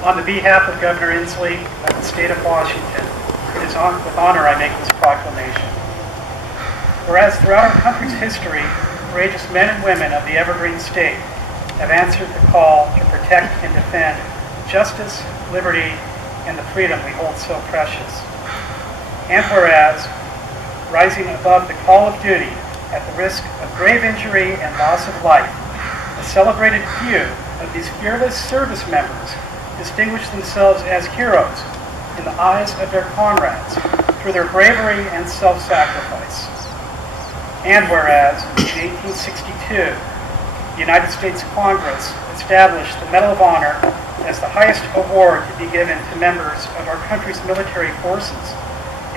On the behalf of Governor Inslee of the state of Washington, it is with honor I make this proclamation. Whereas throughout our country's history, courageous men and women of the Evergreen State have answered the call to protect and defend justice, liberty, and the freedom we hold so precious. And whereas, rising above the call of duty at the risk of grave injury and loss of life, a celebrated few of these fearless service members distinguish themselves as heroes in the eyes of their comrades through their bravery and self-sacrifice. And whereas, in 1862, the United States Congress established the Medal of Honor as the highest award to be given to members of our country's military forces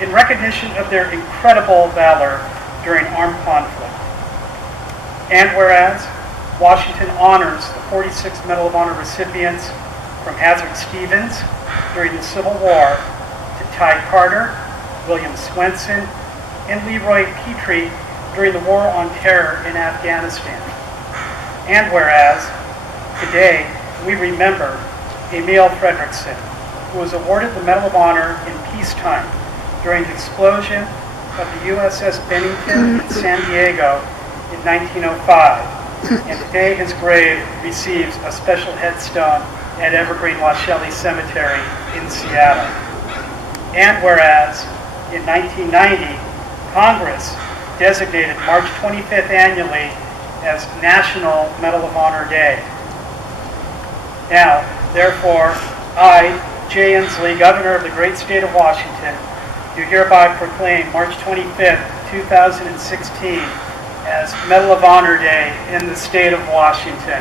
in recognition of their incredible valor during armed conflict. And whereas, Washington honors the 46 Medal of Honor recipients from Hazard Stevens during the Civil War to Ty Carter, William Swenson, and Leroy Petrie during the War on Terror in Afghanistan. And whereas, today we remember Emil Fredreksen, who was awarded the Medal of Honor in peacetime during the explosion of the USS Bennington in San Diego in 1905. And today his grave receives a special headstone at Evergreen Washelli Cemetery in Seattle. And whereas, in 1990, Congress designated March 25th annually as National Medal of Honor Day. Now, therefore, I, Jay Inslee, Governor of the great state of Washington, do hereby proclaim March 25th, 2016 as Medal of Honor Day in the state of Washington.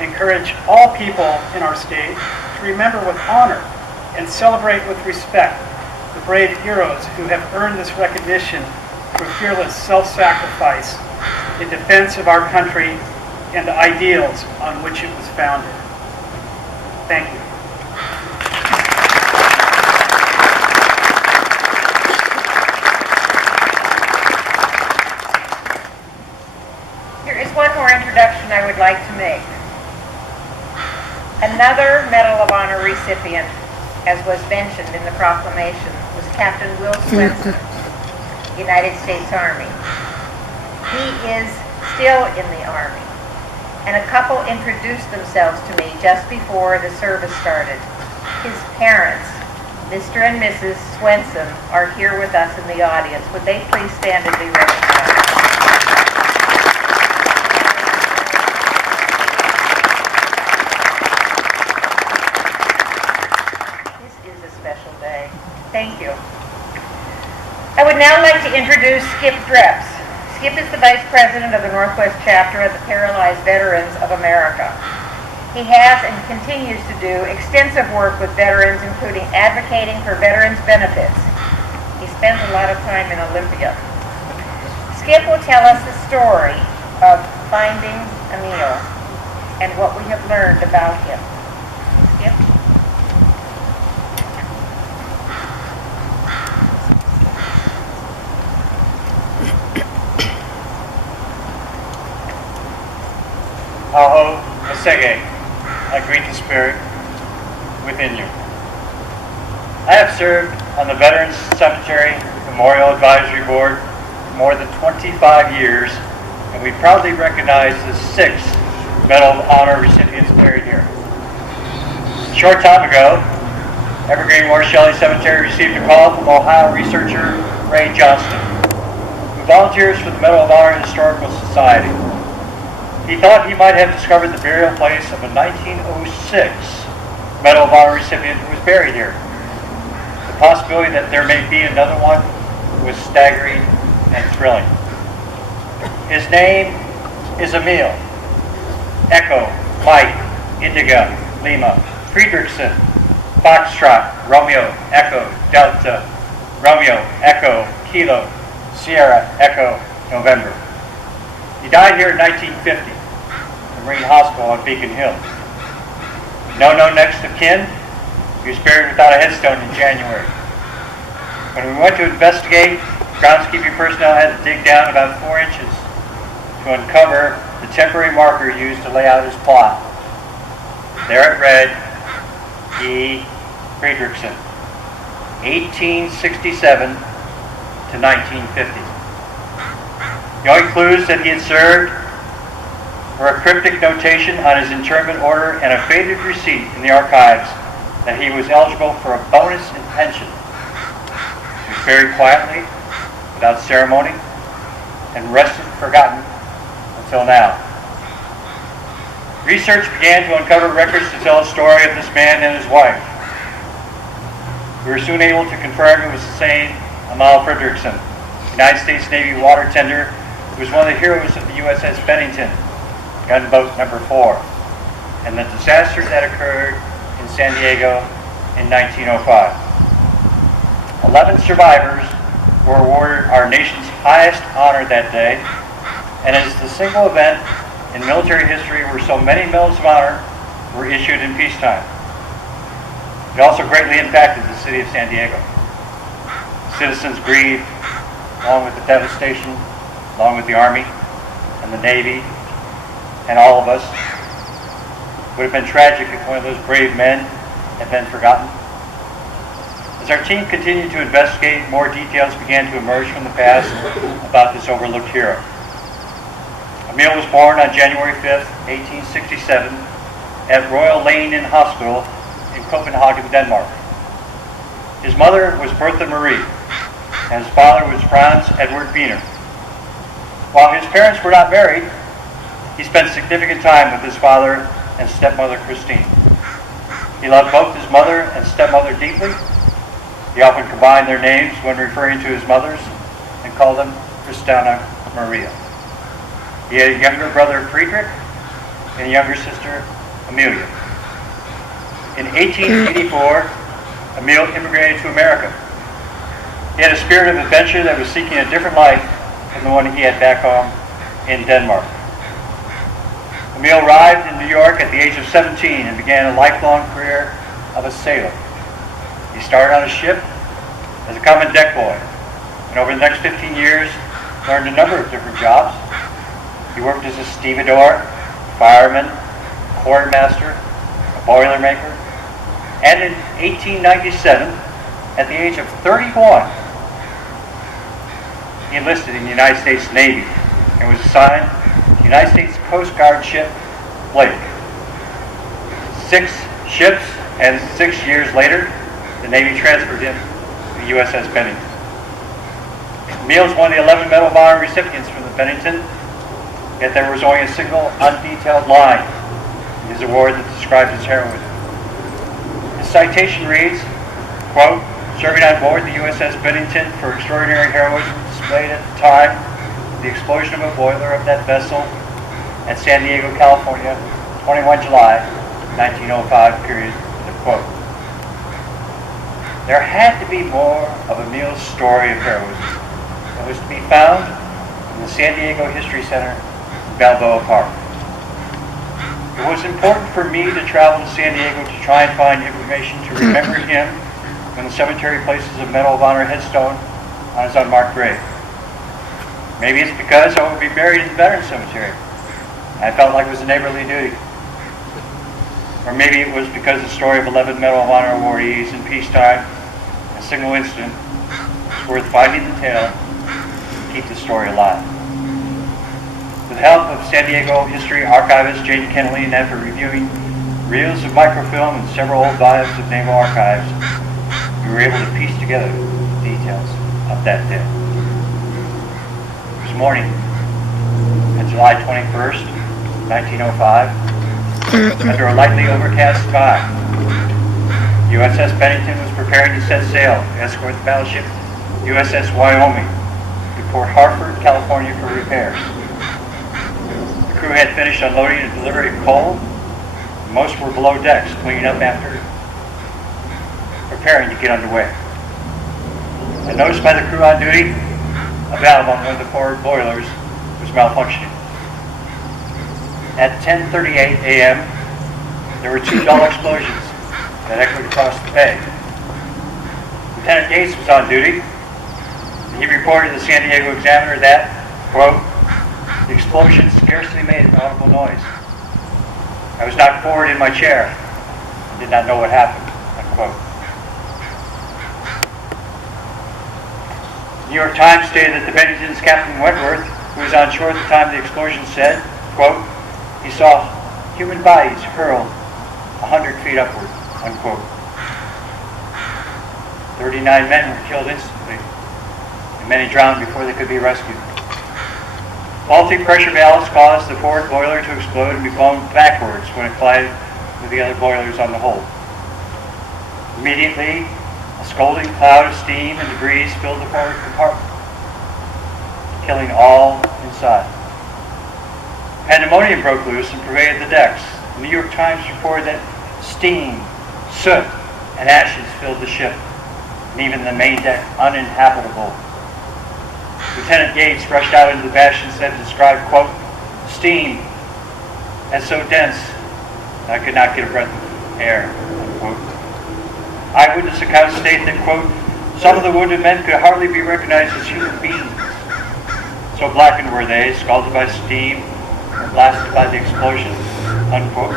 Encourage all people in our state to remember with honor and celebrate with respect the brave heroes who have earned this recognition through fearless self-sacrifice in defense of our country and the ideals on which it was founded. Thank you. There is one more introduction I would like to make. Another Medal of Honor recipient, as was mentioned in the proclamation, was Captain Will Swenson, United States Army. He is still in the Army, and a couple introduced themselves to me just before the service started. His parents, Mr. and Mrs. Swenson, are here with us in the audience. Would they please stand and be recognized? Thank you. I would now like to introduce Skip Dreps. Skip is the Vice President of the Northwest Chapter of the Paralyzed Veterans of America. He has and continues to do extensive work with veterans, including advocating for veterans' benefits. He spends a lot of time in Olympia. Skip will tell us the story of finding Emil and what we have learned about him. Skip? Aho, Asege, I greet the spirit within you. I have served on the Veterans Cemetery Memorial Advisory Board for more than 25 years, and we proudly recognize the 6 Medal of Honor recipients buried here. A short time ago, Evergreen Washelli Cemetery received a call from Ohio researcher Ray Johnston, who volunteers for the Medal of Honor Historical Society. He thought he might have discovered the burial place of a 1906 Medal of Honor recipient who was buried here. The possibility that there may be another one was staggering and thrilling. His name is Emil. Echo, Mike, Indigo, Lima, Fredreksen, Foxtrot, Romeo, Echo, Delta, Romeo, Echo, Kilo, Sierra, Echo, November. He died here in 1950. Marine Hospital on Beacon Hill. No next of kin. He was buried without a headstone in January. When we went to investigate, groundskeeping personnel had to dig down about 4 inches to uncover the temporary marker used to lay out his plot. There it read, E. Fredreksen, 1867 to 1950. The only clues that he had served were a cryptic notation on his internment order and a faded receipt in the archives that he was eligible for a bonus in pension. He was buried quietly, without ceremony, and rested forgotten until now. Research began to uncover records to tell a story of this man and his wife. We were soon able to confirm it was the same Emil Fredreksen, United States Navy water tender, who was one of the heroes of the USS Bennington, gunboat number 4, and the disaster that occurred in San Diego in 1905. 11 survivors were awarded our nation's highest honor that day, and it is the single event in military history where so many medals of honor were issued in peacetime. It also greatly impacted the city of San Diego. Citizens grieved, along with the devastation, along with the Army and the Navy, and all of us. It would have been tragic if one of those brave men had been forgotten. As our team continued to investigate, more details began to emerge from the past about this overlooked hero. Emil was born on January 5th, 1867, at Royal Lane Inn Hospital in Copenhagen, Denmark. His mother was Bertha Marie, and his father was Franz Edward Wiener. While his parents were not married, he spent significant time with his father and stepmother Christine. He loved both his mother and stepmother deeply. He often combined their names when referring to his mothers and called them Christina Maria. He had a younger brother, Fredrik, and a younger sister, Amelia. In 1884, Emil immigrated to America. He had a spirit of adventure that was seeking a different life from the one he had back home in Denmark. Emil arrived in New York at the age of 17 and began a lifelong career of a sailor. He started on a ship as a common deck boy, and over the next 15 years learned a number of different jobs. He worked as a stevedore, fireman, quartermaster, a boilermaker, and in 1897, at the age of 31, he enlisted in the United States Navy and was assigned to the United States Coast Guard ship Blake. 6 ships, and 6 years later, the Navy transferred him to the USS Bennington. Emil is one of the 11 Medal of Honor recipients from the Bennington, yet there was only a single undetailed line in his award that describes his heroism. His citation reads, quote, "Serving on board the USS Bennington for extraordinary heroism displayed at the time of the explosion of a boiler of that vessel at San Diego, California, 21 July, 1905, period," end of quote. There had to be more of Emil's story of heroism that was to be found in the San Diego History Center in Balboa Park. It was important for me to travel to San Diego to try and find information to remember him when the cemetery places a Medal of Honor headstone on his unmarked grave. Maybe it's because I would be buried in the Veterans Cemetery. I felt like it was a neighborly duty. Or maybe it was because the story of 11 Medal of Honor awardees in peacetime, a single incident, is worth finding the tale to keep the story alive. With the help of San Diego history archivist Jane Kennelly, and after reviewing reels of microfilm and several old volumes of Naval Archives, we were able to piece together the details of that day. It was morning on July 21st, 1905, under a lightly overcast sky. USS Bennington was preparing to set sail to escort the battleship USS Wyoming to Port Hartford, California for repairs. The crew had finished unloading a delivery of coal. Most were below decks cleaning up after preparing to get underway. I noticed by the crew on duty, a valve on one of the forward boilers was malfunctioning. At 10:38 a.m., there were 2 dull explosions that echoed across the bay. Lieutenant Gates was on duty, and he reported to the San Diego Examiner that, quote, "The explosion scarcely made an audible noise. I was knocked forward in my chair and did not know what happened." unquote. The New York Times stated that the Bennington's Captain Wentworth, who was on shore at the time of the explosion, said, quote, he saw human bodies hurled 100 feet upward, unquote. 39 men were killed instantly, and many drowned before they could be rescued. Faulty pressure valves caused the forward boiler to explode and be blown backwards when it collided with the other boilers on the hold. Immediately, a scalding cloud of steam and debris filled the forward compartment, killing all inside. Pandemonium broke loose and pervaded the decks. The New York Times reported that steam, soot, and ashes filled the ship, and even the main deck uninhabitable. Lieutenant Yates rushed out into the bastion and described, quote, steam as so dense that I could not get a breath of air, unquote. Eyewitness accounts state that, quote, some of the wounded men could hardly be recognized as human beings. So blackened were they, scalded by steam and blasted by the explosion, unquote.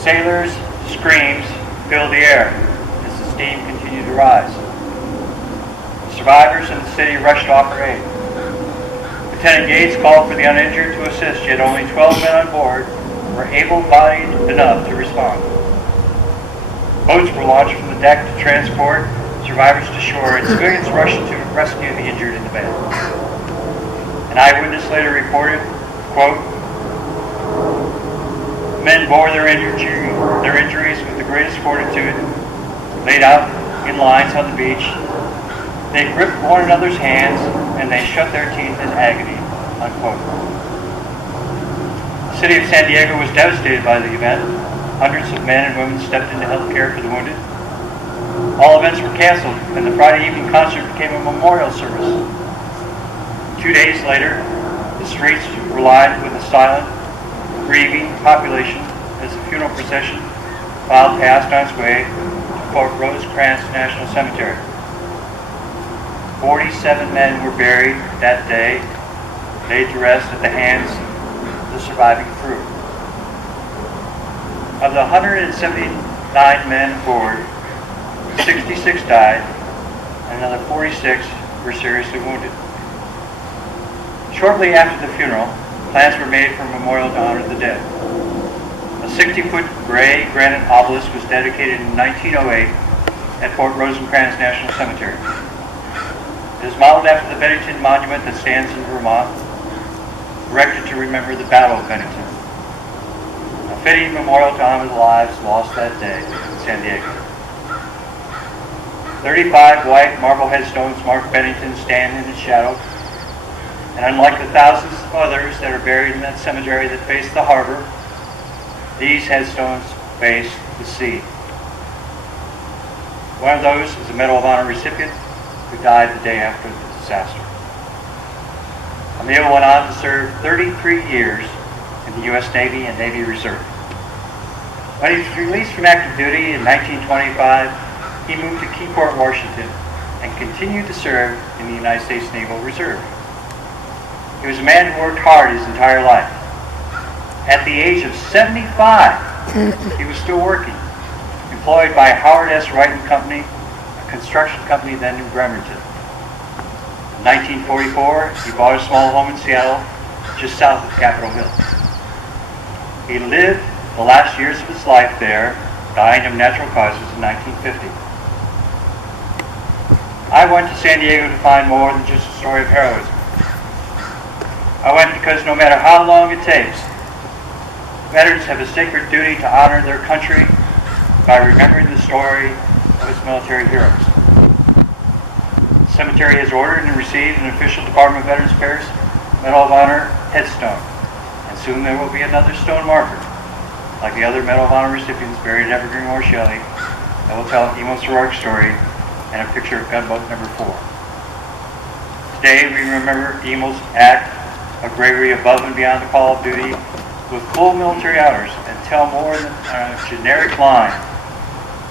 Sailors' screams filled the air as the steam continued to rise. The survivors in the city rushed to offer aid. Lieutenant Yates called for the uninjured to assist, yet only 12 men on board were able-bodied enough to respond. Boats were launched from the deck to transport survivors to shore, and civilians rushed to rescue the injured in the bay. An eyewitness later reported, quote, men bore their injuries with the greatest fortitude, laid out in lines on the beach. They gripped one another's hands, and they shut their teeth in agony, unquote. The city of San Diego was devastated by the event. Hundreds of men and women stepped into health care for the wounded. All events were canceled, and the Friday evening concert became a memorial service. 2 days later, the streets were lined with a silent, grieving population as the funeral procession filed past on its way to Fort Rosecrans National Cemetery. 47 men were buried that day, laid to rest at the hands of the surviving crew. Of the 179 men aboard, 66 died, and another 46 were seriously wounded. Shortly after the funeral, plans were made for a memorial to honor the dead. A 60-foot gray granite obelisk was dedicated in 1908 at Fort Rosecrans National Cemetery. It is modeled after the Bennington Monument that stands in Vermont, erected to remember the Battle of Bennington. A fitting memorial to honor the lives lost that day in San Diego. 35 white marble headstones mark Bennington, stand in its shadow. And unlike the thousands of others that are buried in that cemetery that face the harbor, these headstones face the sea. One of those is a Medal of Honor recipient who died the day after the disaster. Emil went on to serve 33 years in the U.S. Navy and Navy Reserve. When he was released from active duty in 1925, he moved to Keyport, Washington, and continued to serve in the United States Naval Reserve. He was a man who worked hard his entire life. At the age of 75, he was still working, employed by Howard S. Wright & Company, a construction company then in Bremerton. In 1944, he bought a small home in Seattle, just south of Capitol Hill. He lived the last years of his life there, dying of natural causes in 1950. I went to San Diego to find more than just a story of heroism. I went because no matter how long it takes, veterans have a sacred duty to honor their country by remembering the story of its military heroes. The cemetery has ordered and received an official Department of Veterans Affairs Medal of Honor headstone, and soon there will be another stone marker, like the other Medal of Honor recipients buried at Evergreen or Shelley, that will tell Emil's heroic story and a picture of gunboat number 4. Today we remember Emil's act of bravery above and beyond the call of duty with full military honors, and tell more than a generic line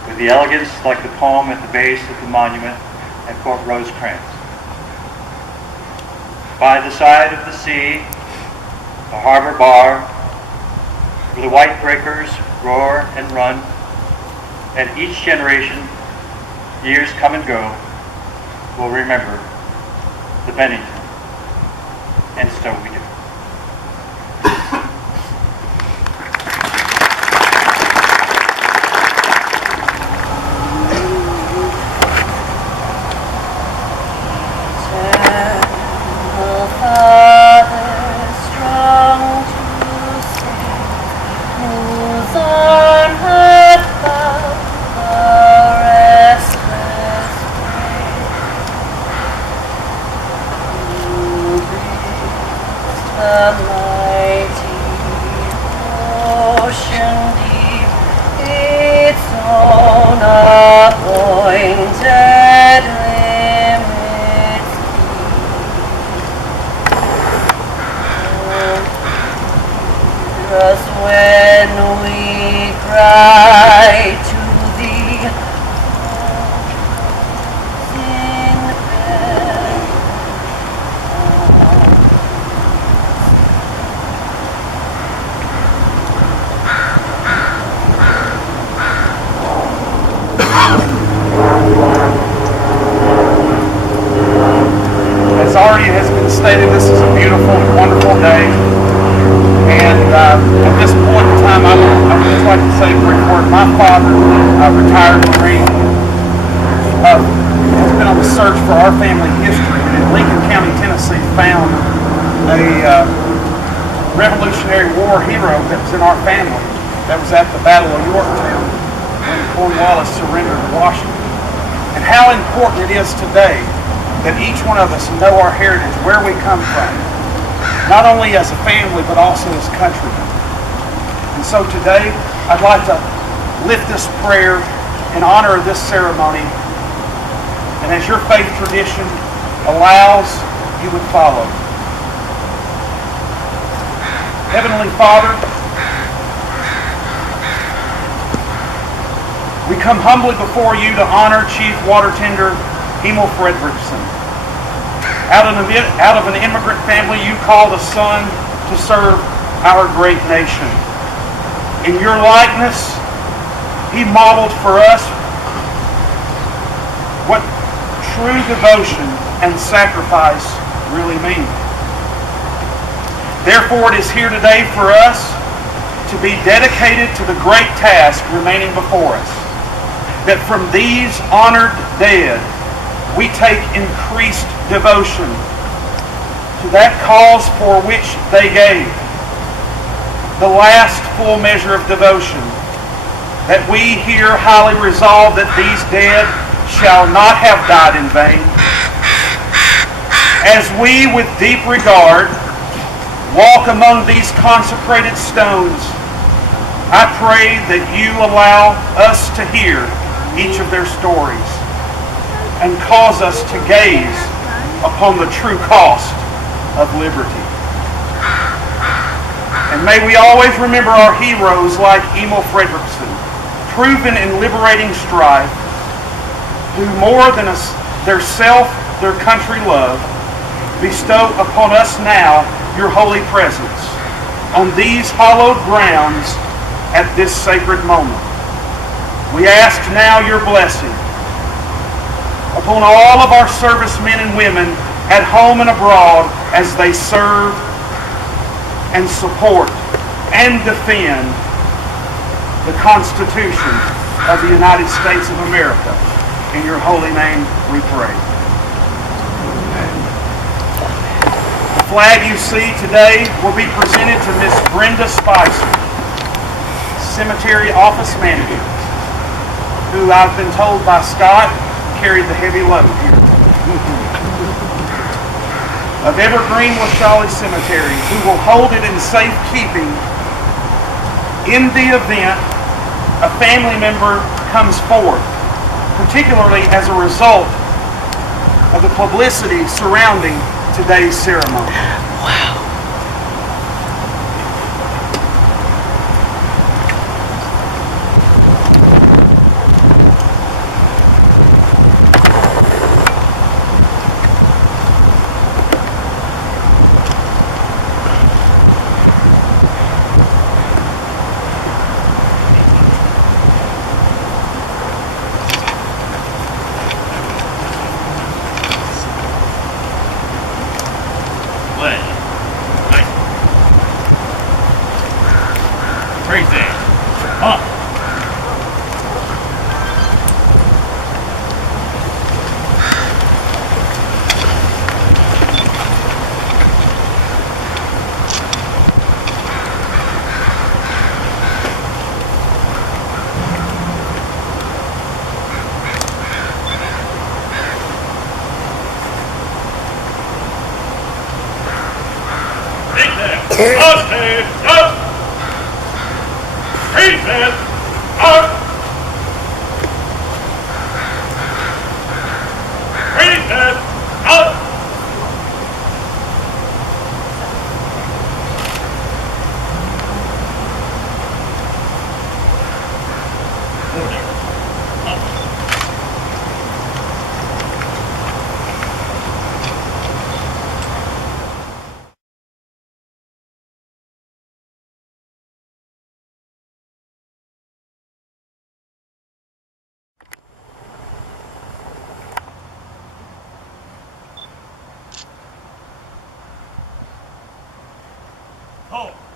with the elegance like the poem at the base of the monument at Fort Rosecrans. By the side of the sea, the harbor bar, where the white breakers roar and run, and each generation, years come and go, will remember the Bennington. And so we do. As already has been stated, this is a beautiful and wonderful day. And at this point in time, I would just like to say a brief word. My father, a retired Marine, has been on the search for our family history, and in Lincoln County, Tennessee, found a Revolutionary War hero that was in our family, that was at the Battle of Yorktown when Cornwallis surrendered to Washington. And how important it is today that each one of us know our heritage, where we come from, not only as a family, but also as countrymen. And so today, I'd like to lift this prayer in honor of this ceremony, and as your faith tradition allows, you would follow. Heavenly Father, we come humbly before you to honor Chief Water Tender Emil Fredreksen. Out of an immigrant family, you called a son to serve our great nation. In your likeness, he modeled for us what true devotion and sacrifice really mean. Therefore, it is here today for us to be dedicated to the great task remaining before us, that from these honored dead, we take increased devotion to that cause for which they gave, the last full measure of devotion, that we here highly resolve that these dead shall not have died in vain. As we, with deep regard, walk among these consecrated stones, I pray that you allow us to hear each of their stories and cause us to gaze upon the true cost of liberty. And may we always remember our heroes like Emil Fredreksen, proven in liberating strife, who more than their self, their country love, bestow upon us now your holy presence on these hallowed grounds at this sacred moment. We ask now your blessing upon all of our servicemen and women at home and abroad as they serve and support and defend the Constitution of the United States of America. In your holy name we pray. The flag you see today will be presented to Miss Brenda Spicer, Cemetery Office Manager, who I've been told by Scott carried the heavy load here. Of Evergreen Washali Cemetery, who will hold it in safekeeping in the event a family member comes forward, particularly as a result of the publicity surrounding today's ceremony. Wow. Austin, up! Recess, up! Recess, up! Hold.